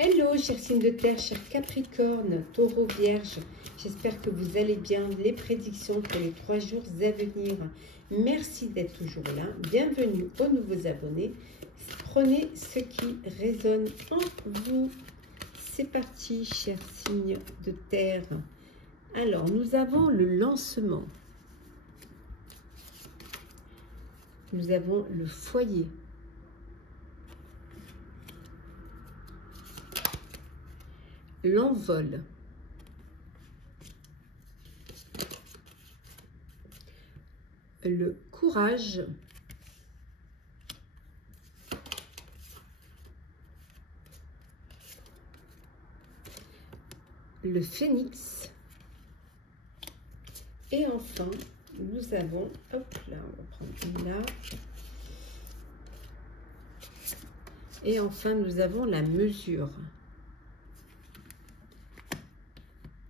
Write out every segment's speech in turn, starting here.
Hello, chers signes de terre, chers Capricorne, Taureau, Vierge. J'espère que vous allez bien. Les prédictions pour les 3 jours à venir. Merci d'être toujours là. Bienvenue aux nouveaux abonnés. Prenez ce qui résonne en vous. C'est parti, chers signes de terre. Alors, nous avons le lancement. Nous avons le foyer. L'envol. Le courage. Le phénix. Et enfin, nous avons, hop là, on va prendre une là. Et enfin, nous avons la mesure.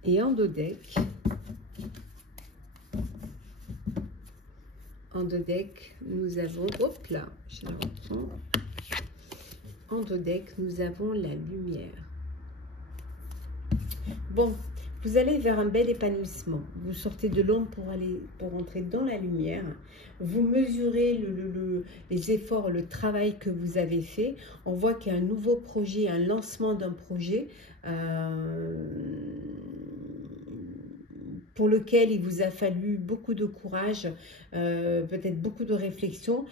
Et en dos deck, nous avons, hop là, je la reprends. En dos deck, nous avons la lumière. Bon, vous allez vers un bel épanouissement. Vous sortez de l'ombre pour entrer dans la lumière. Vous mesurez les efforts, le travail que vous avez fait. On voit qu'il y a un nouveau projet, un lancement d'un projet pour lequel il vous a fallu beaucoup de courage, peut-être beaucoup de réflexion.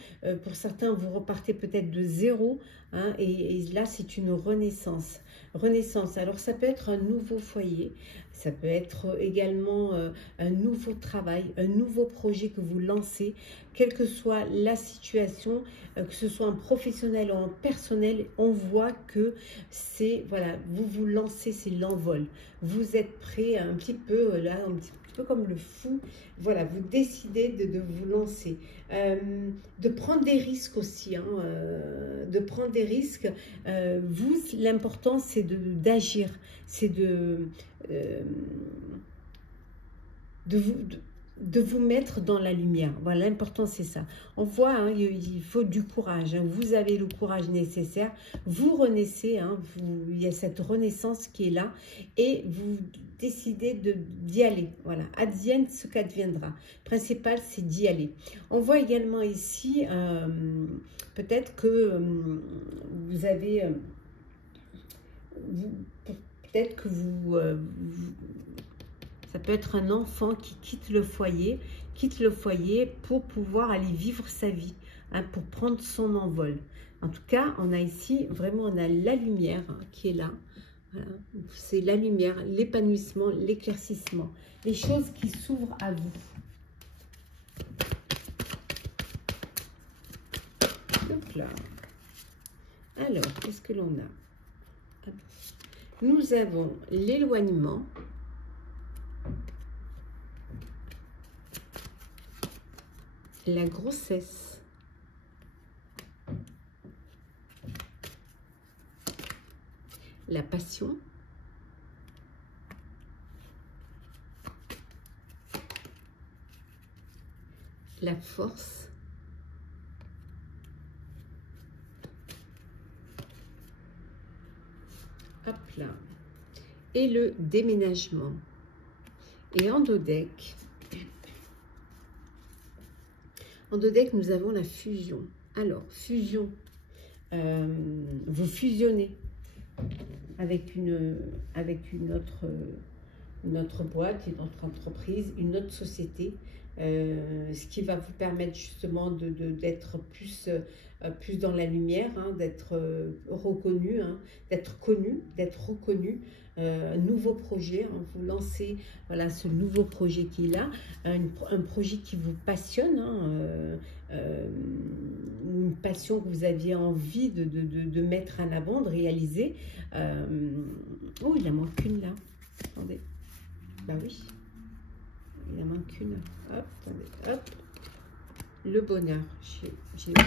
Pour certains, vous repartez peut-être de zéro, hein, et là, c'est une renaissance. Renaissance, alors ça peut être un nouveau foyer, ça peut être également un nouveau travail, un nouveau projet que vous lancez, quelle que soit la situation, que ce soit en professionnel ou en personnel, on voit que c'est, voilà, vous vous lancez, c'est l'envol. Vous êtes prêt un petit peu, là, un petit peu comme le fou, voilà, vous décidez de vous lancer, de prendre des risques aussi, hein, de prendre des risques. Vous, l'important, c'est d'agir, c'est de vous mettre dans la lumière. Voilà, l'important c'est ça. On voit, hein, il faut du courage, hein. Vous avez le courage nécessaire, vous renaissez, hein, il y a cette renaissance qui est là et vous décidez d'y aller. Voilà, advienne ce qu'adviendra. Principal, c'est d'y aller. On voit également ici, peut-être que vous avez... peut-être que ça peut être un enfant qui quitte le foyer pour pouvoir aller vivre sa vie, hein, pour prendre son envol. En tout cas, on a ici, vraiment, on a la lumière, hein, qui est là. Voilà. C'est la lumière, l'épanouissement, l'éclaircissement, les choses qui s'ouvrent à vous. Donc là, alors, qu'est-ce que l'on a? Nous avons l'éloignement. La grossesse. La passion. La force. Hop là. Et le déménagement. Et en dos deck, nous avons la fusion. Alors, fusion, vous fusionnez avec une autre boîte, une autre entreprise, une autre société, ce qui va vous permettre justement d'être plus dans la lumière, hein, d'être reconnu, hein, d'être connu, d'être reconnu. Un nouveau projet, hein, vous lancez, voilà, ce nouveau projet qui est là, un projet qui vous passionne, hein, une passion que vous aviez envie de mettre en avant, de réaliser. Oh, il en manque une là, attendez, bah oui, il en manque une, hop, attendez, hop, le bonheur, j'ai oublié.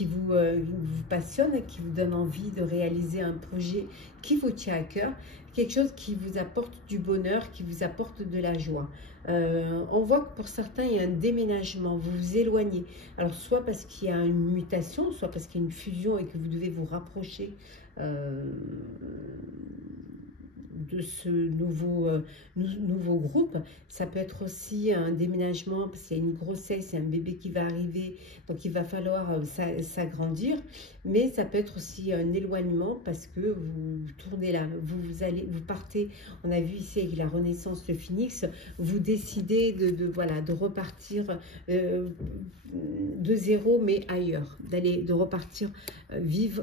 vous passionne, qui vous donne envie de réaliser un projet qui vous tient à cœur, quelque chose qui vous apporte du bonheur, qui vous apporte de la joie. On voit que pour certains, il y a un déménagement, vous vous éloignez. Alors, soit parce qu'il y a une mutation, soit parce qu'il y a une fusion et que vous devez vous rapprocher de ce nouveau groupe. Ça peut être aussi un déménagement parce qu'il y a une grossesse, il y a un bébé qui va arriver, donc il va falloir s'agrandir. Mais ça peut être aussi un éloignement parce que vous tournez là, vous partez. On a vu ici avec la Renaissance, le Phénix, vous décidez de repartir de zéro, mais ailleurs, de repartir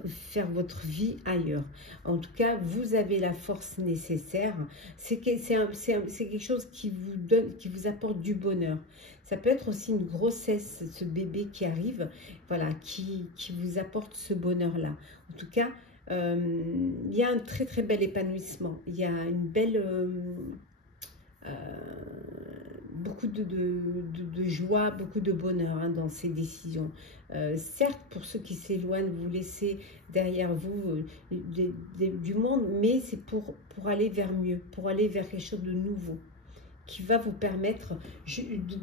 faire votre vie ailleurs. En tout cas, vous avez la force nécessaire. C'est quelque chose qui vous apporte du bonheur. Ça peut être aussi une grossesse, ce bébé qui arrive, voilà, qui vous apporte ce bonheur-là. En tout cas, il y a un très très bel épanouissement. Il y a une belle... beaucoup de joie, beaucoup de bonheur dans ces décisions. Certes, pour ceux qui s'éloignent, vous laissez derrière vous du monde, mais c'est pour aller vers mieux, pour aller vers quelque chose de nouveau, qui va vous permettre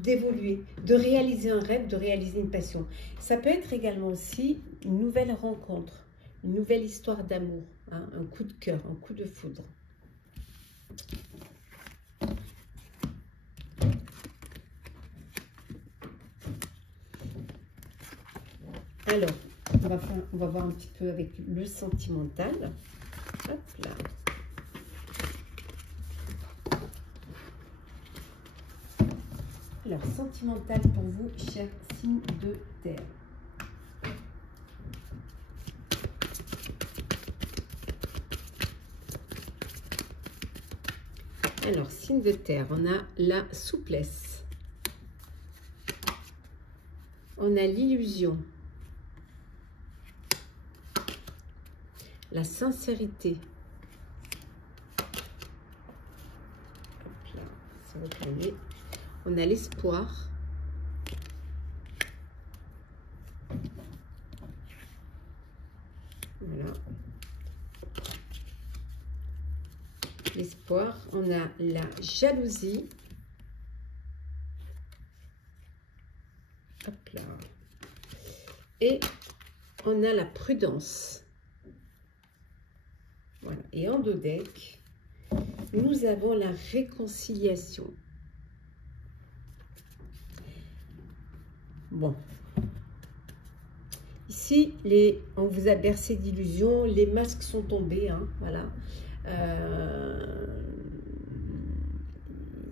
d'évoluer, de réaliser un rêve, de réaliser une passion. Ça peut être également aussi une nouvelle rencontre, une nouvelle histoire d'amour, un coup de cœur, un coup de foudre. Alors, on va voir un petit peu avec le sentimental. Hop là. Alors, sentimental pour vous, chers signes de terre. Alors, signe de terre, on a la souplesse. On a l'illusion. La sincérité. Hop là, ça va calmer. On a l'espoir. Voilà. L'espoir. On a la jalousie. Hop là. Et on a la prudence. Voilà. Et en dos deck, nous avons la réconciliation. Bon. Ici, on vous a bercé d'illusions, les masques sont tombés, voilà.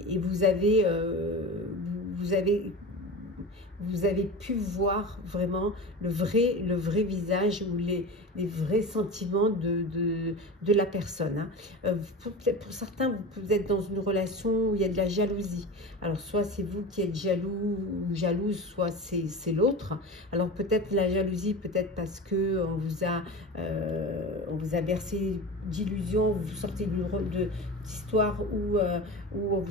Et vous avez pu voir vraiment le vrai visage ou les vrais sentiments de la personne. Pour certains, vous êtes dans une relation où il y a de la jalousie. Alors, soit c'est vous qui êtes jaloux ou jalouse, soit c'est l'autre. Alors, peut-être la jalousie, peut-être parce que on vous a bercé d'illusions, vous sortez d'histoire où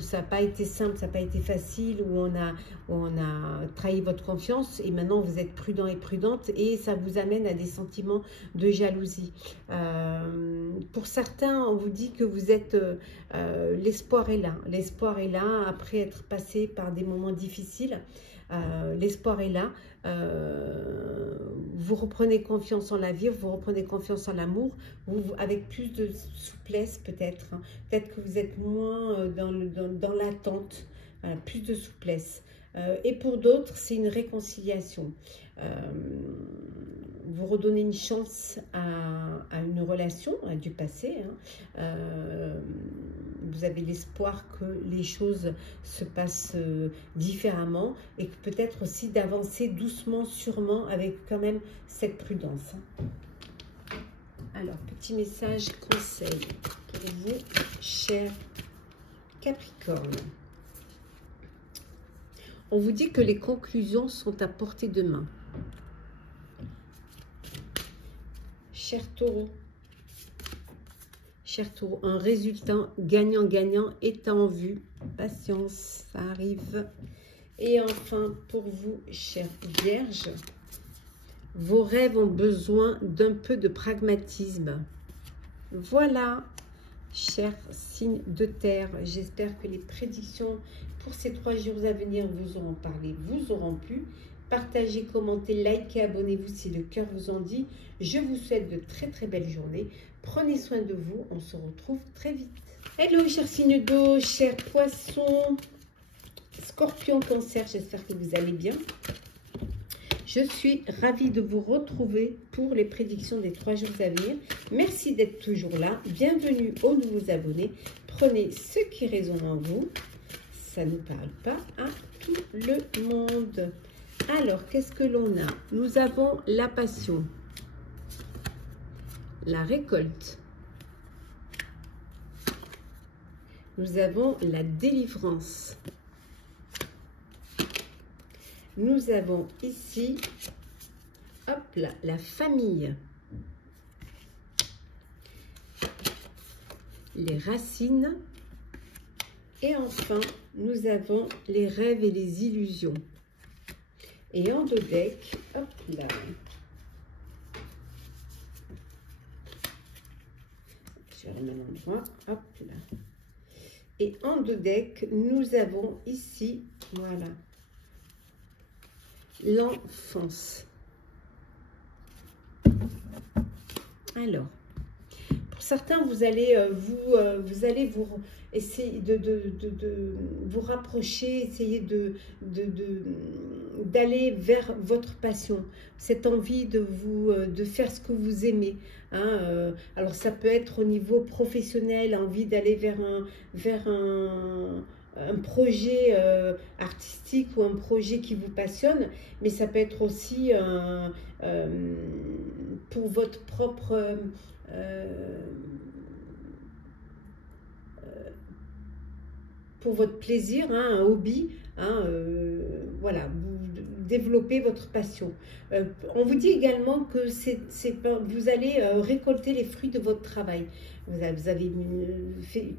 ça n'a pas été simple, ça n'a pas été facile, où on a trahi votre confiance et maintenant vous êtes prudent et prudente et ça vous amène à des sentiments de jalousie. Pour certains, on vous dit que vous êtes... l'espoir est là. L'espoir est là après être passé par des moments difficiles. L'espoir est là. Vous reprenez confiance en la vie, vous reprenez confiance en l'amour, avec plus de souplesse peut-être. Peut-être que vous êtes moins dans l'attente, plus de souplesse. Et pour d'autres, c'est une réconciliation. Vous redonnez une chance à une relation du passé. Vous avez l'espoir que les choses se passent différemment et que peut-être aussi d'avancer doucement, sûrement, avec quand même cette prudence. Alors, petit message conseil pour vous, chers Capricorne. On vous dit que les conclusions sont à portée de main. Cher Taureau, un résultat gagnant-gagnant est en vue. Patience, ça arrive. Et enfin, pour vous, chère Vierge, Vos rêves ont besoin d'un peu de pragmatisme. Voilà, chers signes de terre. J'espère que les prédictions pour ces 3 jours à venir vous auront parlé, vous auront plu. Partagez, commentez, likez, abonnez-vous si le cœur vous en dit. Je vous souhaite de très très belles journées. Prenez soin de vous. On se retrouve très vite. Hello, chers signes d'eau, chers poissons, scorpion, cancer. J'espère que vous allez bien. Je suis ravie de vous retrouver pour les prédictions des 3 jours à venir. Merci d'être toujours là. Bienvenue aux nouveaux abonnés. Prenez ce qui résonne en vous. Ça ne parle pas à tout le monde. Alors, qu'est-ce que l'on a? Nous avons la passion, la récolte. Nous avons la délivrance. Nous avons ici, hop là, la famille. Les racines. Et enfin, nous avons les rêves et les illusions. Et en deux decks, hop là. Je vais remettre l'endroit, hop là. Et en deux decks, nous avons ici, voilà, l'enfance. Alors, pour certains, vous allez vous essayer de vous rapprocher, essayer d'aller vers votre passion, cette envie de faire ce que vous aimez. Hein, alors, ça peut être au niveau professionnel, envie d'aller vers un projet artistique ou un projet qui vous passionne, mais ça peut être aussi pour votre propre pour votre plaisir, hein, un hobby, hein, voilà, vous développez votre passion. On vous dit également que vous allez récolter les fruits de votre travail. Vous avez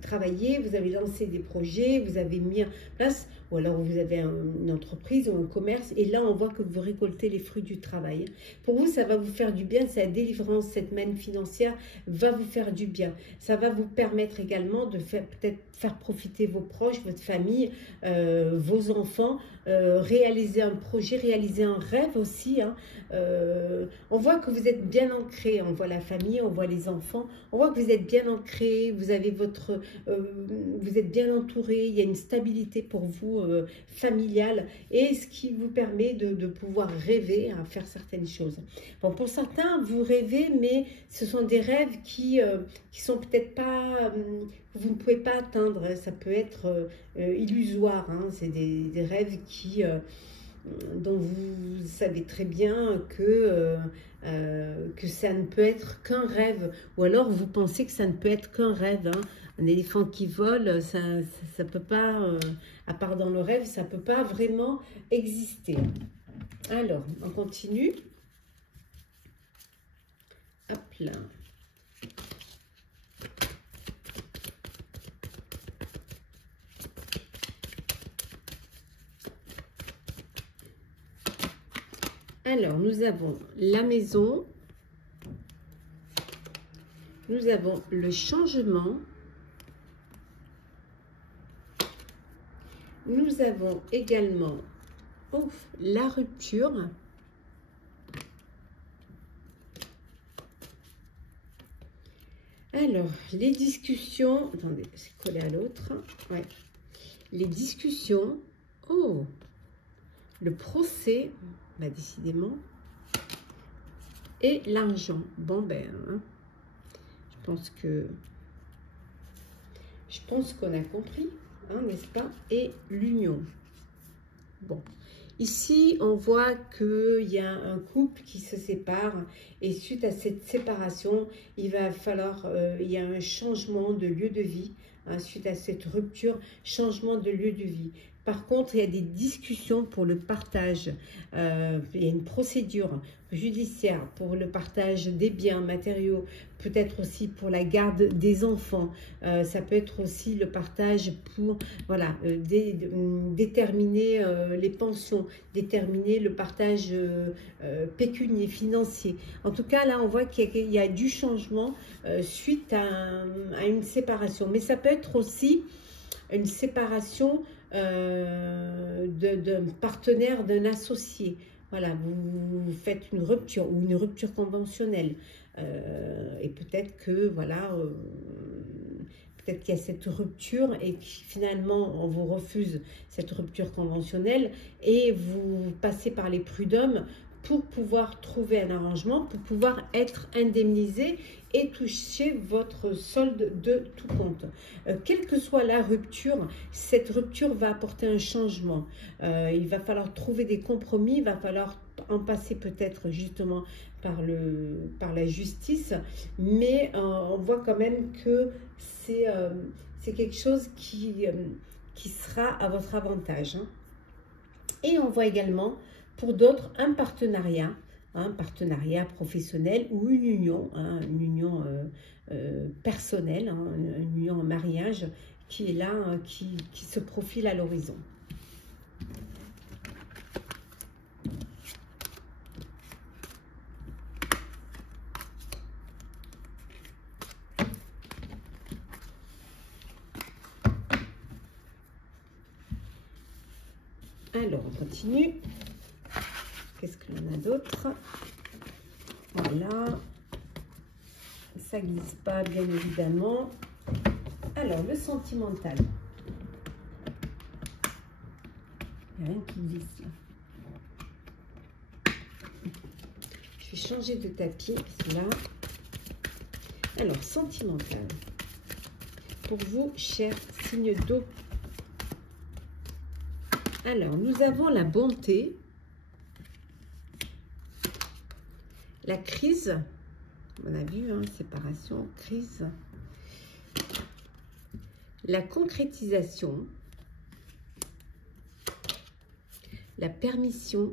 travaillé, vous avez lancé des projets, vous avez mis en place, ou alors vous avez une entreprise ou un commerce, et là on voit que vous récoltez les fruits du travail. Pour vous, ça va vous faire du bien, cette délivrance, cette manne financière va vous faire du bien. Ça va vous permettre également de peut-être faire profiter vos proches, votre famille, vos enfants, réaliser un projet, réaliser un rêve aussi. Hein. On voit que vous êtes bien ancré, on voit la famille, on voit les enfants, on voit que vous êtes bien ancré, vous avez vous êtes bien entouré, il y a une stabilité pour vous familiale, et ce qui vous permet de pouvoir rêver à faire certaines choses. Bon, pour certains, vous rêvez, mais ce sont des rêves qui sont peut-être pas, vous ne pouvez pas atteindre. Ça peut être illusoire. Hein. C'est des rêves dont vous savez très bien que ça ne peut être qu'un rêve, ou alors vous pensez que ça ne peut être qu'un rêve. Hein. Un éléphant qui vole, ça peut pas, à part dans le rêve, ça peut pas vraiment exister. Alors, on continue. Hop là. Alors, nous avons la maison, nous avons le changement, nous avons également la rupture, alors les discussions, attendez, c'est collé à l'autre, ouais, les discussions, le procès, bah, décidément, et l'argent. Bon ben, hein, je pense qu'on a compris, hein, n'est-ce pas? Et l'union. Bon, ici on voit qu'il y a un couple qui se sépare, et suite à cette séparation, il va falloir, il y a un changement de lieu de vie. hein, suite à cette rupture, changement de lieu de vie. Par contre, il y a des discussions pour le partage. Il y a une procédure judiciaire pour le partage des biens matériaux, peut-être aussi pour la garde des enfants. Ça peut être aussi le partage pour voilà, déterminer les pensions, déterminer le partage pécunier, financier. En tout cas, là, on voit qu'il y a du changement suite à une séparation. Mais ça peut être aussi une séparation d'un partenaire, d'un associé. Voilà, vous faites une rupture ou une rupture conventionnelle. Et peut-être que, voilà, peut-être qu'il y a cette rupture et que finalement, on vous refuse cette rupture conventionnelle et vous passez par les prud'hommes pour pouvoir trouver un arrangement, pour pouvoir être indemnisé et toucher votre solde de tout compte. Quelle que soit la rupture, cette rupture va apporter un changement. Il va falloir trouver des compromis, il va falloir en passer peut-être justement par la justice, mais on voit quand même que c'est quelque chose qui sera à votre avantage. Hein. Et on voit également pour d'autres un partenariat professionnel ou une union, hein, une union personnelle, hein, une union en mariage qui est là, hein, qui se profile à l'horizon. Alors, on continue. Qu'est-ce que l'on a d'autre? Voilà. Ça glisse pas, bien évidemment. Alors, le sentimental. Il n'y a rien qui glisse là. Je vais changer de tapis, là. Alors, sentimental. Pour vous, chers signes d'eau. Alors, nous avons la bonté, la crise, on a vu, hein, séparation, crise, la concrétisation, la permission,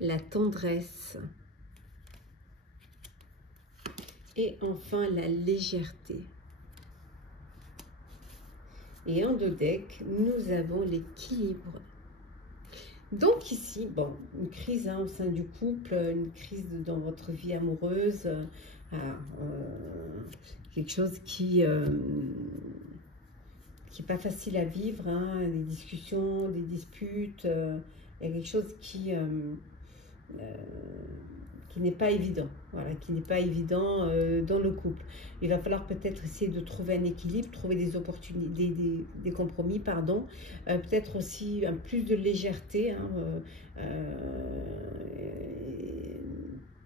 la tendresse et enfin la légèreté. Et en deux decks, nous avons l'équilibre. Donc ici, bon, une crise hein, au sein du couple, une crise dans votre vie amoureuse, quelque chose qui n'est pas facile à vivre, hein, des discussions, des disputes, il y a quelque chose qui n'est pas évident, voilà, qui n'est pas évident dans le couple. Il va falloir peut-être essayer de trouver un équilibre, trouver des opportunités, des compromis, pardon, peut-être aussi un plus de légèreté, hein,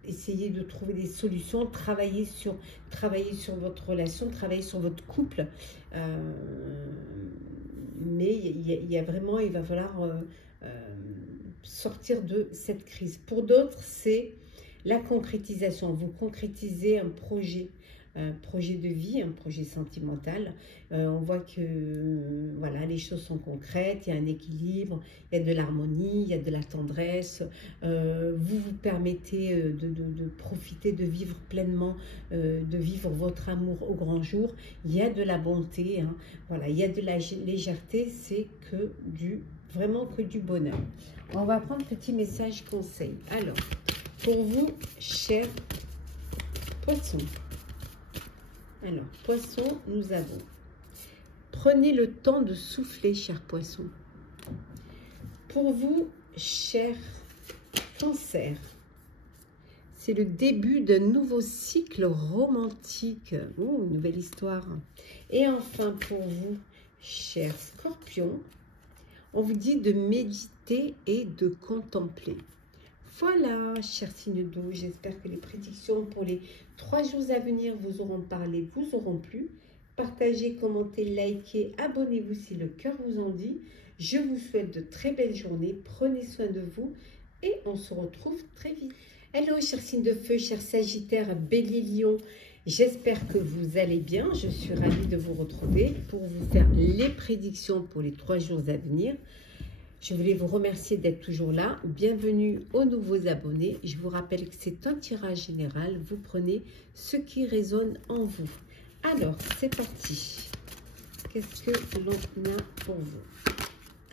essayer de trouver des solutions, travailler sur votre relation, travailler sur votre couple, mais il va falloir sortir de cette crise. Pour d'autres, c'est la concrétisation. Vous concrétisez un projet de vie, un projet sentimental. On voit que voilà, les choses sont concrètes, il y a un équilibre, il y a de l'harmonie, il y a de la tendresse. Vous vous permettez de profiter, de vivre pleinement, de vivre votre amour au grand jour. Il y a de la bonté, hein. Voilà, il y a de la légèreté, c'est vraiment que du bonheur. On va prendre petit message conseil. Alors, pour vous, chers poissons. Alors, poissons, nous avons. Prenez le temps de souffler, chers poissons. Pour vous, chers cancers, c'est le début d'un nouveau cycle romantique. Oh, une nouvelle histoire. Et enfin, pour vous, chers scorpions, on vous dit de méditer et de contempler. Voilà, chers signes d'eau, j'espère que les prédictions pour les 3 jours à venir vous auront parlé, vous auront plu. Partagez, commentez, likez, abonnez-vous si le cœur vous en dit. Je vous souhaite de très belles journées, prenez soin de vous et on se retrouve très vite. Hello, chers signes de feu, chers sagittaires, bélier, lion. J'espère que vous allez bien. Je suis ravie de vous retrouver pour vous faire les prédictions pour les 3 jours à venir. Je voulais vous remercier d'être toujours là. Bienvenue aux nouveaux abonnés. Je vous rappelle que c'est un tirage général. Vous prenez ce qui résonne en vous. Alors, c'est parti. Qu'est-ce que l'on a pour vous?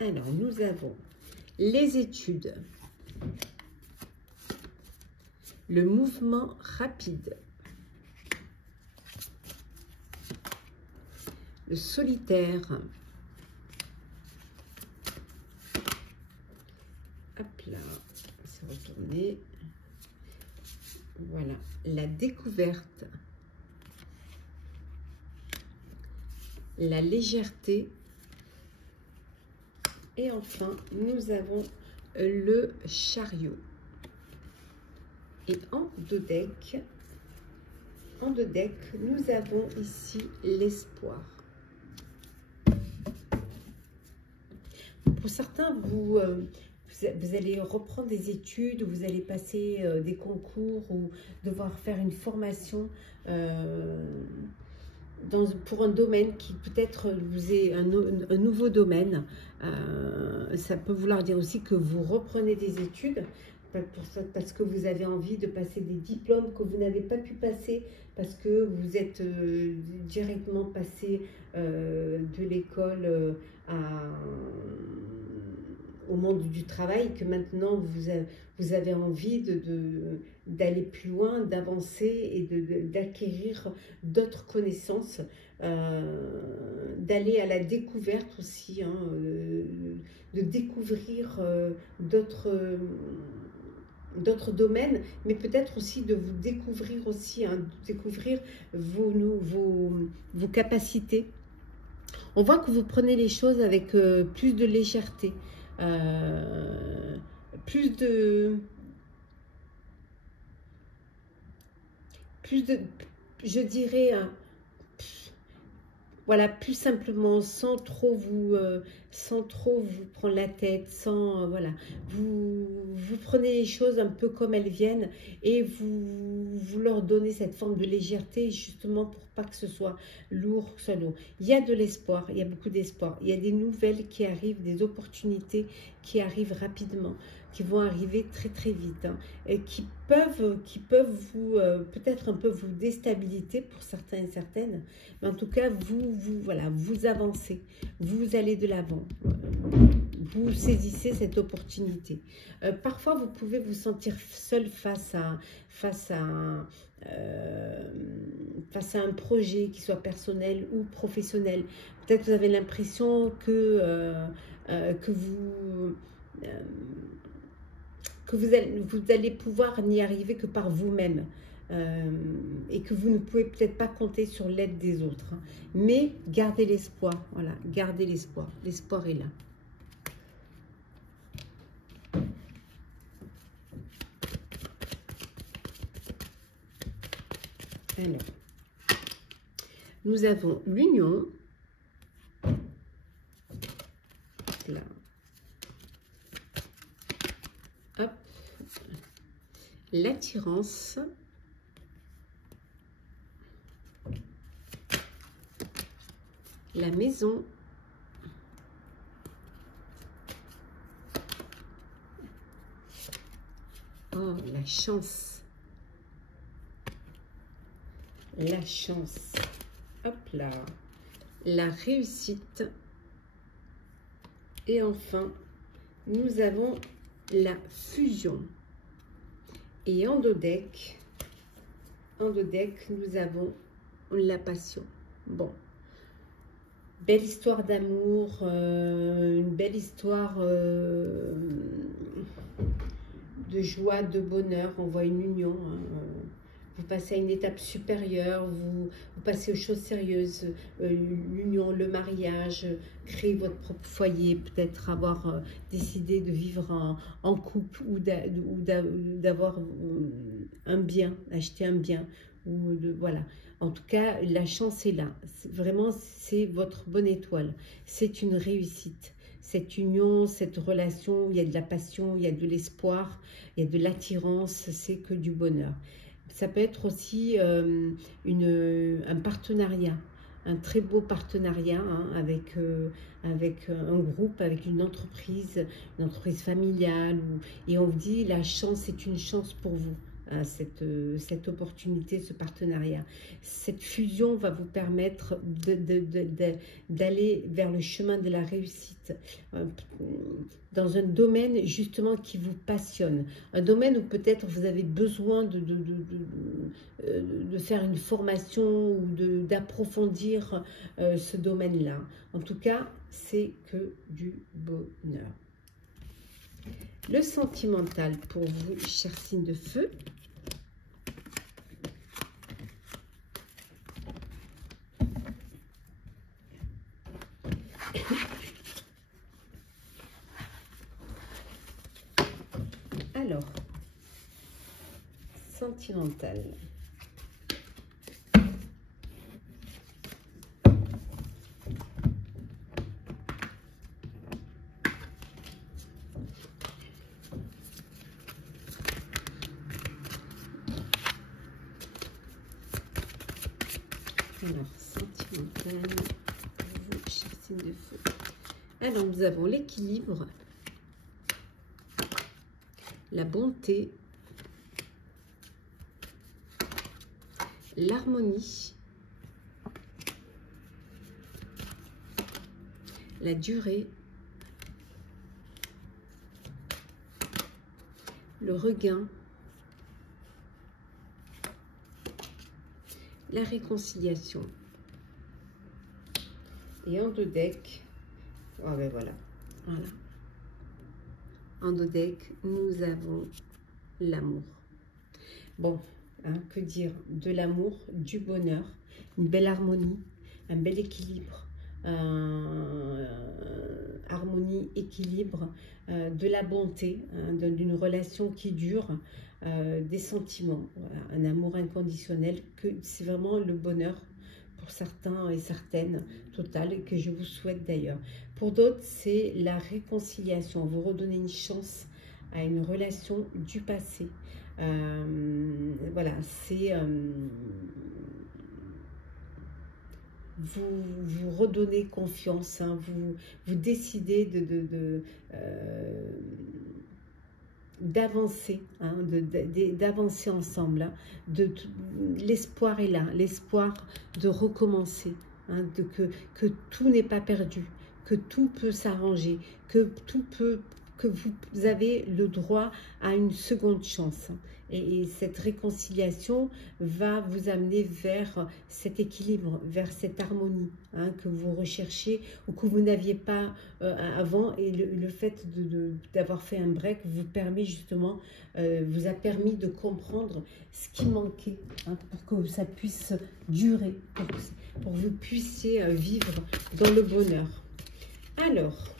Alors, nous avons les études, le mouvement rapide, le solitaire, hop là, c'est retourné, voilà, la découverte, la légèreté, et enfin, nous avons le chariot. Et en deux decks, nous avons ici l'espoir. Pour certains, vous allez reprendre des études, vous allez passer des concours ou devoir faire une formation pour un domaine qui peut-être vous est un nouveau domaine. Ça peut vouloir dire aussi que vous reprenez des études parce que vous avez envie de passer des diplômes que vous n'avez pas pu passer parce que vous êtes directement passé de l'école au monde du travail, que maintenant vous avez envie d'aller plus loin, d'avancer et d'acquérir d'autres connaissances, d'aller à la découverte aussi, hein, de découvrir d'autres domaines, mais peut-être aussi de vous découvrir aussi, hein, découvrir vos capacités. On voit que vous prenez les choses avec plus de légèreté, plus de, je dirais, voilà, plus simplement, sans trop vous prendre la tête, voilà, vous prenez les choses un peu comme elles viennent et vous leur donnez cette forme de légèreté justement pour pas que ce soit lourd, que ce soit lourd. Il y a de l'espoir, il y a beaucoup d'espoir, il y a des nouvelles qui arrivent, des opportunités qui arrivent rapidement, qui vont arriver très très vite, hein, et qui peuvent vous peut-être un peu vous déstabiliser pour certains et certaines, mais en tout cas voilà, vous avancez, vous allez de l'avant, vous saisissez cette opportunité. Parfois vous pouvez vous sentir seul face à un projet qui soit personnel ou professionnel. Peut-être que vous avez l'impression que vous allez pouvoir n'y arriver que par vous-même, et que vous ne pouvez peut-être pas compter sur l'aide des autres, hein. Mais gardez l'espoir, voilà, gardez l'espoir, l'espoir est là. Alors, nous avons l'union, là. Hop, l'attirance, la maison, oh, la chance, hop là, la réussite, et enfin, nous avons la fusion. Et en deux decks, nous avons la passion. Bon, belle histoire d'amour, une belle histoire de joie, de bonheur. On voit une union, hein. Vous passez à une étape supérieure, vous passez aux choses sérieuses, l'union, le mariage, créer votre propre foyer, peut-être avoir décidé de vivre en couple ou d'avoir un bien, acheter un bien, voilà. En tout cas, la chance est là. Vraiment, c'est votre bonne étoile. C'est une réussite. Cette union, cette relation, il y a de la passion, il y a de l'espoir, il y a de l'attirance, c'est que du bonheur. Ça peut être aussi un partenariat, un très beau partenariat hein, avec un groupe, avec une entreprise familiale. Et on vous dit, la chance est une chance pour vous. Hein, cette opportunité, ce partenariat. Cette fusion va vous permettre d'aller vers le chemin de la réussite. Dans un domaine justement qui vous passionne. Un domaine où peut-être vous avez besoin de faire une formation ou d'approfondir ce domaine-là. En tout cas, c'est que du bonheur. Le sentimental pour vous, chers signes de feu. Alors, sentimental. Alors, sentimental, vous, chers signes de feu. Alors, nous avons l'équilibre, la bonté, l'harmonie, la durée, le regain, la réconciliation. Et en deux decks, oh ben voilà. En deux decks, nous avons l'amour. Bon, hein, que dire? De l'amour, du bonheur, une belle harmonie, un bel équilibre, harmonie, équilibre, de la bonté, hein, d'une relation qui dure, des sentiments, voilà, un amour inconditionnel, que c'est vraiment le bonheur pour certains et certaines, total, et que je vous souhaite d'ailleurs. Pour d'autres, c'est la réconciliation, vous redonnez une chance à une relation du passé. Voilà, c'est vous redonnez confiance, hein, vous décidez d'avancer, hein, d'avancer ensemble, hein, l'espoir est là, l'espoir de recommencer, hein, que tout n'est pas perdu, que tout peut s'arranger, que vous avez le droit à une seconde chance. Et cette réconciliation va vous amener vers cet équilibre, vers cette harmonie, hein, que vous recherchez ou que vous n'aviez pas avant. Et le fait d'avoir fait un break vous permet justement, vous a permis de comprendre ce qui manquait, hein, pour que ça puisse durer, pour que vous puissiez vivre dans le bonheur. Alors,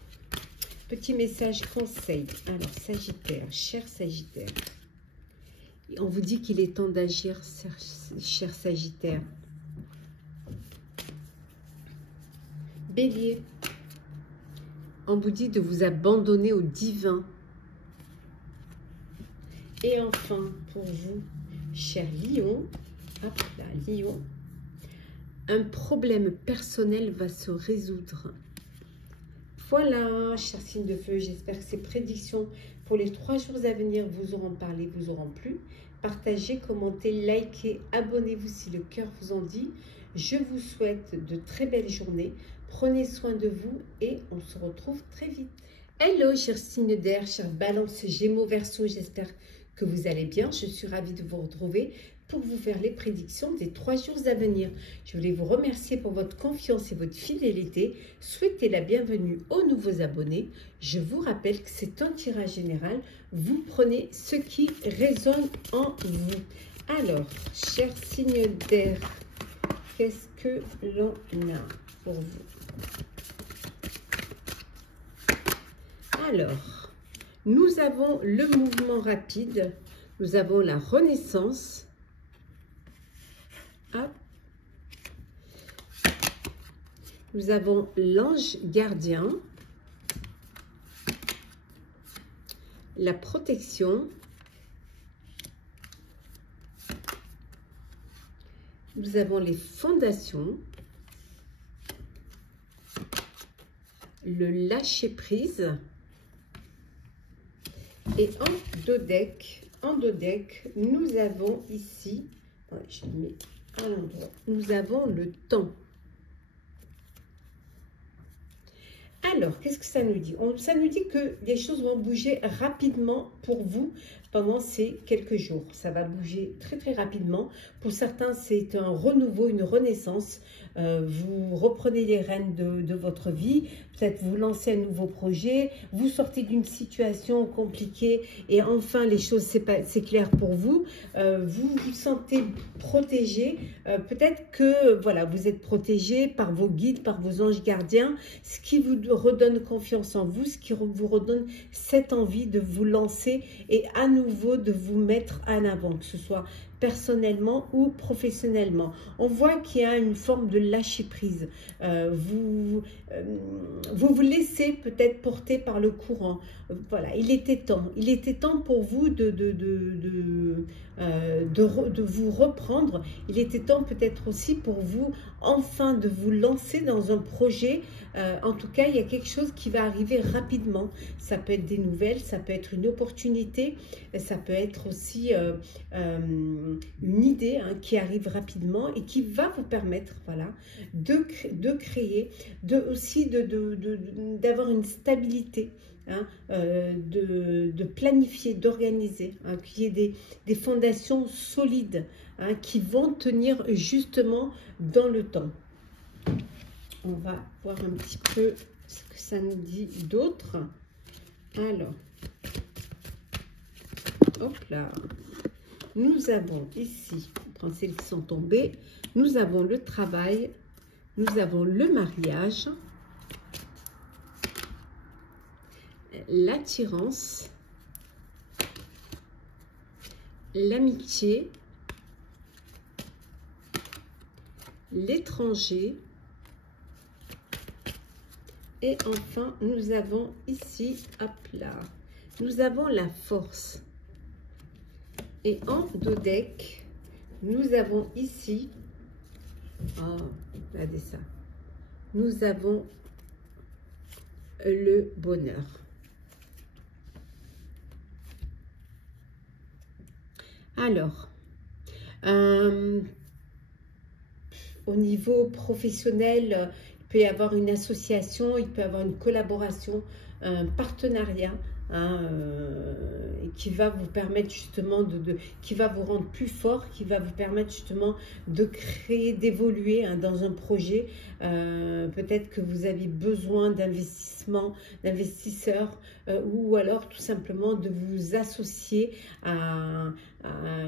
petit message conseil. Alors, Sagittaire, cher Sagittaire. On vous dit qu'il est temps d'agir, cher Sagittaire. Bélier, on vous dit de vous abandonner au divin. Et enfin, pour vous, cher Lion, hop là, Lion, un problème personnel va se résoudre. Voilà, chers signes de feu, j'espère que ces prédictions pour les 3 jours à venir vous auront parlé, vous auront plu. Partagez, commentez, likez, abonnez-vous si le cœur vous en dit. Je vous souhaite de très belles journées. Prenez soin de vous et on se retrouve très vite. Hello, chers signes d'air, chers balances, gémeaux, verseaux, j'espère que vous allez bien. Je suis ravie de vous retrouver pour vous faire les prédictions des 3 jours à venir. Je voulais vous remercier pour votre confiance et votre fidélité. Souhaitez la bienvenue aux nouveaux abonnés. Je vous rappelle que c'est un tirage général. Vous prenez ce qui résonne en vous. Alors, chers signes d'air, qu'est-ce que l'on a pour vous? Alors, nous avons le mouvement rapide. Nous avons la renaissance. Hop. Nous avons l'ange gardien, la protection Nous avons les fondations, le lâcher prise. Et en dos deck, nous avons ici, je le mets à l'endroit, nous avons le temps. Alors, qu'est-ce que ça nous dit? Ça nous dit que les choses vont bouger rapidement pour vous pendant ces quelques jours. Ça va bouger très très rapidement. Pour certains, c'est un renouveau, une renaissance. Vous reprenez les rênes de votre vie. Peut-être vous lancez un nouveau projet. Vous sortez d'une situation compliquée et enfin les choses, c'est clair pour vous. Vous vous sentez protégé. Peut-être que voilà, vous êtes protégé par vos guides, par vos anges gardiens, ce qui vous redonne confiance en vous, ce qui vous redonne cette envie de vous lancer et à nouveau de vous mettre en avant, que ce soit personnellement ou professionnellement. On voit qu'il y a une forme de lâcher prise. Vous vous laissez peut-être porter par le courant. Voilà, il était temps pour vous de vous reprendre. Il était temps peut-être aussi pour vous enfin de vous lancer dans un projet. En tout cas, il y a quelque chose qui va arriver rapidement. Ça peut être des nouvelles, ça peut être une opportunité, ça peut être aussi une idée qui arrive rapidement et qui va vous permettre, voilà, de créer, d'avoir une stabilité. De planifier, d'organiser, qu'il y ait des fondations solides qui vont tenir justement dans le temps. On va voir un petit peu ce que ça nous dit d'autre. Alors, hop là, nous avons ici, on prend celles qui sont tombées, nous avons le travail, nous avons le mariage, l'attirance, l'amitié, l'étranger, et enfin nous avons ici, hop là, nous avons la force. Et en dos deck, nous avons ici, regardez ça, nous avons le bonheur. Alors, au niveau professionnel, il peut y avoir une association, il peut y avoir une collaboration, un partenariat qui va vous permettre justement qui va vous rendre plus fort, qui va vous permettre justement de créer, d'évoluer dans un projet. Peut-être que vous avez besoin d'investisseurs ou alors tout simplement de vous associer à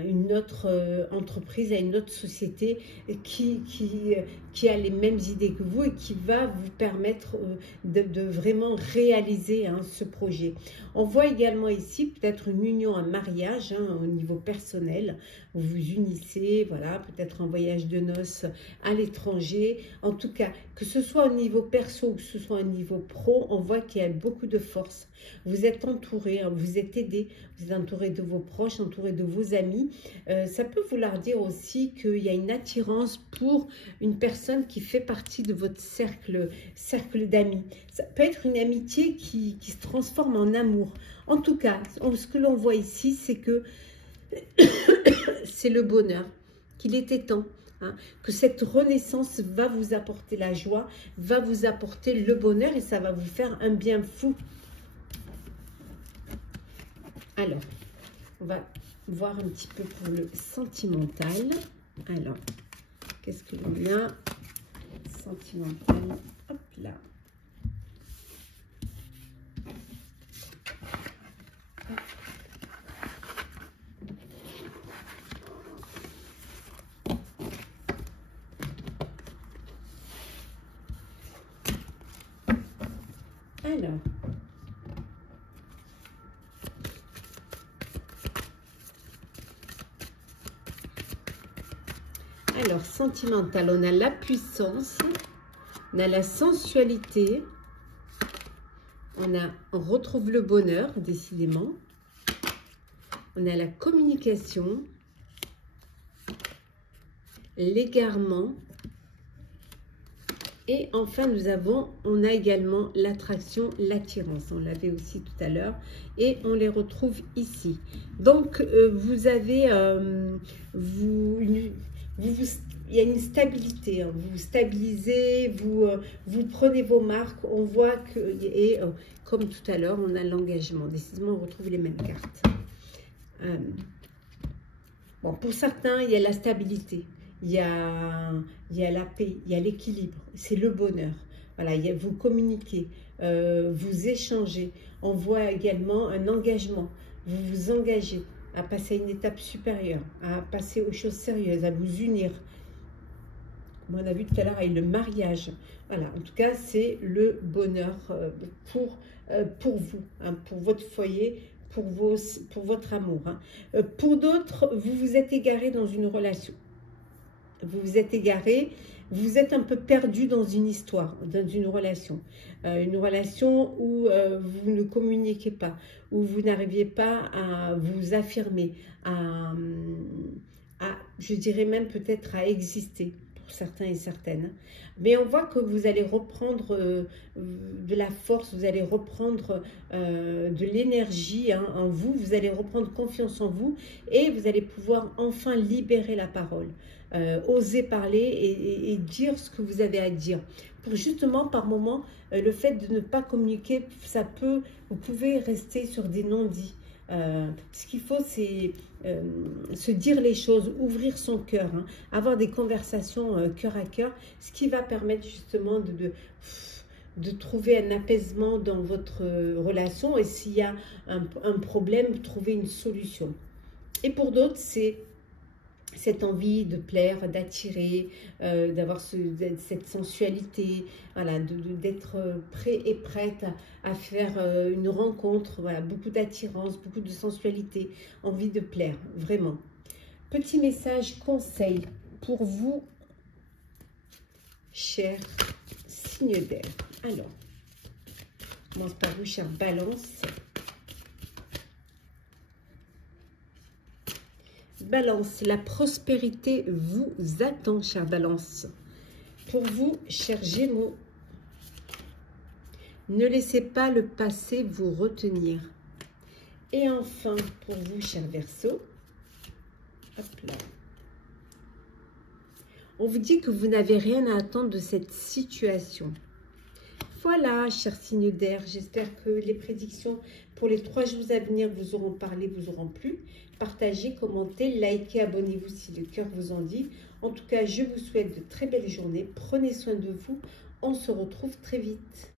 une autre entreprise, à une autre société qui a les mêmes idées que vous et qui va vous permettre de vraiment réaliser ce projet. On voit également ici peut-être une union, un mariage au niveau personnel. Vous vous unissez, voilà, peut-être un voyage de noces à l'étranger. En tout cas, que ce soit au niveau perso ou que ce soit au niveau pro, on voit qu'il y a beaucoup de force. Vous êtes entouré, vous êtes aidé, vous êtes entouré de vos proches, entouré de vos amis. Ça peut vouloir dire aussi qu'il y a une attirance pour une personne qui fait partie de votre cercle d'amis. Ça peut être une amitié qui se transforme en amour. En tout cas, ce que l'on voit ici, c'est que c'est le bonheur, qu'il était temps. Que cette renaissance va vous apporter la joie, va vous apporter le bonheur et ça va vous faire un bien fou. Alors, on va voir un petit peu pour le sentimental. Alors, qu'est-ce que l'on a? Sentimental, hop là. Alors, sentimental, on a la puissance, on a la sensualité, on retrouve le bonheur, décidément, on a la communication, l'égarement. Et enfin, on a également l'attraction, l'attirance. On l'avait aussi tout à l'heure. Et on les retrouve ici. Donc, vous avez, il y a une stabilité. Hein. Vous vous stabilisez, vous prenez vos marques. On voit que, et comme tout à l'heure, on a l'engagement. Décidément, on retrouve les mêmes cartes. Bon, pour certains, il y a la stabilité. Il y a la paix, il y a l'équilibre, c'est le bonheur. Voilà, vous communiquez, vous échangez. On voit également un engagement. Vous vous engagez à passer à une étape supérieure, à passer aux choses sérieuses, à vous unir. Comme on a vu tout à l'heure avec le mariage. Voilà, en tout cas, c'est le bonheur pour vous, hein, pour votre foyer, pour votre amour. Hein. Pour d'autres, vous vous êtes égaré dans une relation. Vous vous êtes égaré, vous êtes un peu perdu dans une histoire, dans une relation où vous ne communiquez pas, où vous n'arriviez pas à vous affirmer, je dirais même peut-être à exister pour certains et certaines. Mais on voit que vous allez reprendre de la force, vous allez reprendre de l'énergie hein, en vous, vous allez reprendre confiance en vous et vous allez pouvoir enfin libérer la parole. Oser parler et dire ce que vous avez à dire. Pour justement, par moment, le fait de ne pas communiquer, vous pouvez rester sur des non-dits. Ce qu'il faut, c'est se dire les choses, ouvrir son cœur, hein, avoir des conversations cœur à cœur, ce qui va permettre justement de trouver un apaisement dans votre relation et s'il y a un problème, trouver une solution. Et pour d'autres, c'est cette envie de plaire, d'attirer, d'avoir cette sensualité, voilà, d'être prêt et prête à faire une rencontre, voilà, beaucoup d'attirance, beaucoup de sensualité, envie de plaire, vraiment. Petit message, conseil pour vous, chers signes d'air. Alors, on commence par vous, chère Balance. Balance, la prospérité vous attend, chère Balance. Pour vous, chers Gémeaux, ne laissez pas le passé vous retenir. Et enfin, pour vous, chers Verseaux, hop là. On vous dit que vous n'avez rien à attendre de cette situation. Voilà, chers signes d'air, j'espère que les prédictions pour les 3 jours à venir vous auront parlé, vous auront plu. Partagez, commentez, likez, abonnez-vous si le cœur vous en dit. En tout cas, je vous souhaite de très belles journées. Prenez soin de vous. On se retrouve très vite.